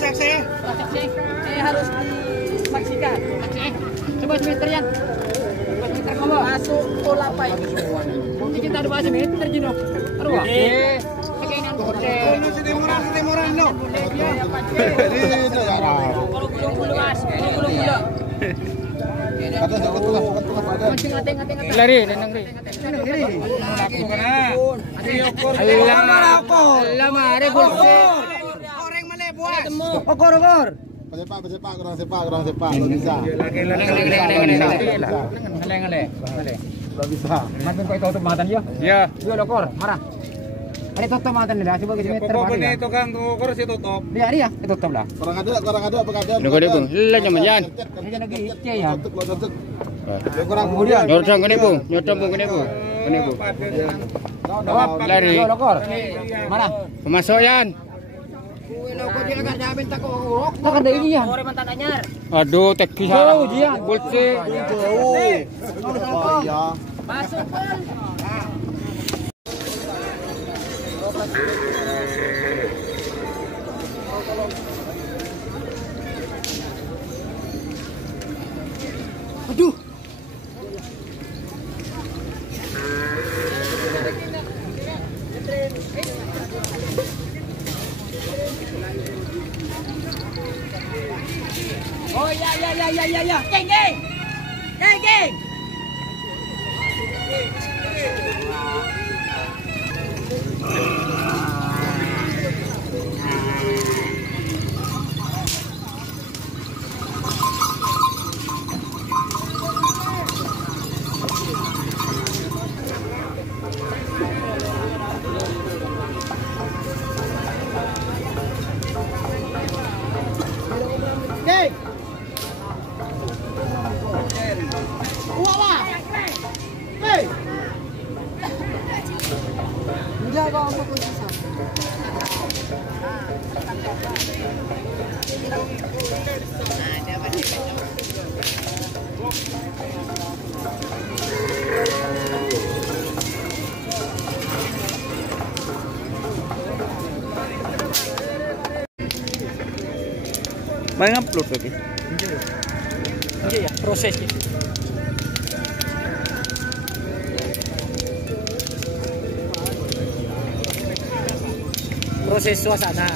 Saksi. Saya harus saksikan. Coba meternya. Masuk pola pai. Mungkin kita ada bahasa meter jino. Arwah. Timuran no. Kalau belum mas, belum. Lari, nang ri. Lama, revolusi. Orang mana buat? Okor. Sepak, kurang sepak, belum bisa. Leng. Belum bisa. Makin kau tutup mata dia? Ya. Dia lokor, marah. Ada tutup mata nih, coba kita meter. Pokoknya itu kan tukar sih tutup. Dia, tutup lah. Kurang ada pegadaian. Nunggu deh bung, lelah nyaman jan. Ini lagi ice ya. Kurang Kemudian. Nyodong kene bung, kene bung. Lari. Lokor. Marah. Pemasoyan. Lokor dia agak jamin tak urok. Tak ada ini ya. Orang mantan anyar. Aduh, teki Jauh dia. Bulce. Oh iya. Masuk kan. Aduh. Oh ya. Geng. Jaga apa posisi? Main upload lagi. Iya ya, prosesnya. Proses suasana.